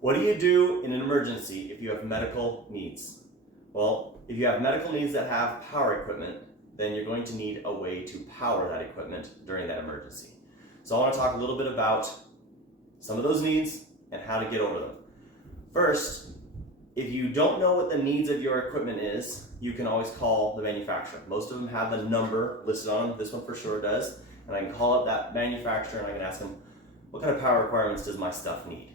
What do you do in an emergency if you have medical needs? Well, if you have medical needs that have power equipment, then you're going to need a way to power that equipment during that emergency. So I want to talk a little bit about some of those needs and how to get over them. First, if you don't know what the needs of your equipment is, you can always call the manufacturer. Most of them have the number listed on them. This one for sure does. And I can call up that manufacturer and I can ask them, what kind of power requirements does my stuff need?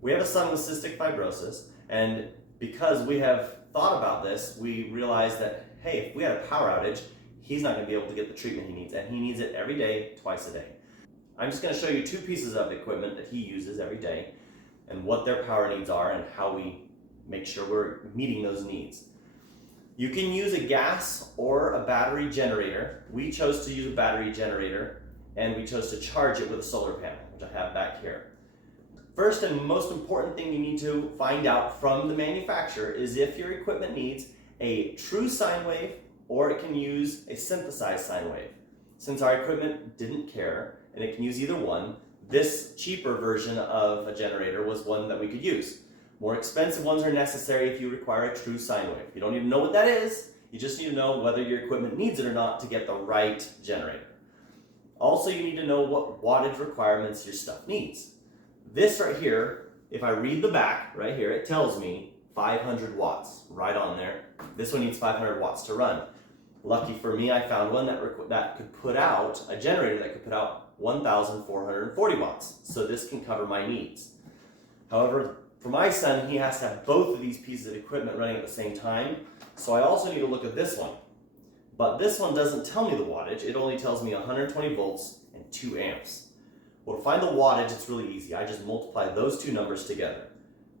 We have a son with cystic fibrosis, and because we have thought about this, we realized that, hey, if we had a power outage, he's not going to be able to get the treatment he needs, and he needs it every day, twice a day. I'm just going to show you two pieces of equipment that he uses every day and what their power needs are and how we make sure we're meeting those needs. You can use a gas or a battery generator. We chose to use a battery generator, and we chose to charge it with a solar panel, which I have back here. First and most important thing you need to find out from the manufacturer is if your equipment needs a true sine wave or it can use a synthesized sine wave. Since our equipment didn't care and it can use either one, this cheaper version of a generator was one that we could use. More expensive ones are necessary if you require a true sine wave. You don't need to know what that is, you just need to know whether your equipment needs it or not to get the right generator. Also, you need to know what wattage requirements your stuff needs. This right here, if I read the back right here, it tells me 500 watts right on there. This one needs 500 watts to run. Lucky for me, I found one that could put out, a generator that could put out 1,440 watts. So this can cover my needs. However, for my son, he has to have both of these pieces of equipment running at the same time. So I also need to look at this one. But this one doesn't tell me the wattage. It only tells me 120 volts and 2 amps. Well, to find the wattage, it's really easy. I just multiply those two numbers together.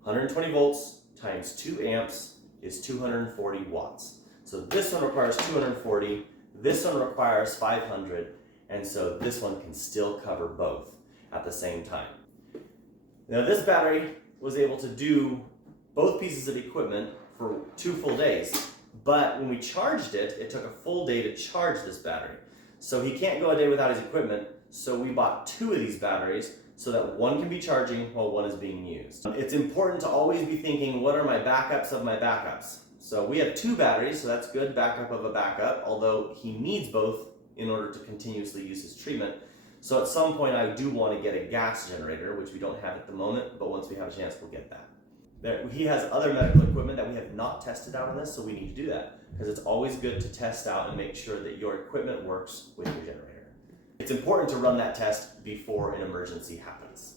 120 volts times 2 amps is 240 watts. So this one requires 240, this one requires 500, and so this one can still cover both at the same time. Now this battery was able to do both pieces of equipment for 2 full days, but when we charged it, it took a full day to charge this battery. So he can't go a day without his equipment, so we bought 2 of these batteries so that one can be charging while one is being used. It's important to always be thinking, what are my backups of my backups? So we have 2 batteries, so that's good backup of a backup, although he needs both in order to continuously use his treatment. So at some point I do want to get a gas generator, which we don't have at the moment, but once we have a chance, we'll get that. He has other medical equipment that we have not tested out on this, so we need to do that, because it's always good to test out and make sure that your equipment works with your generator. It's important to run that test before an emergency happens.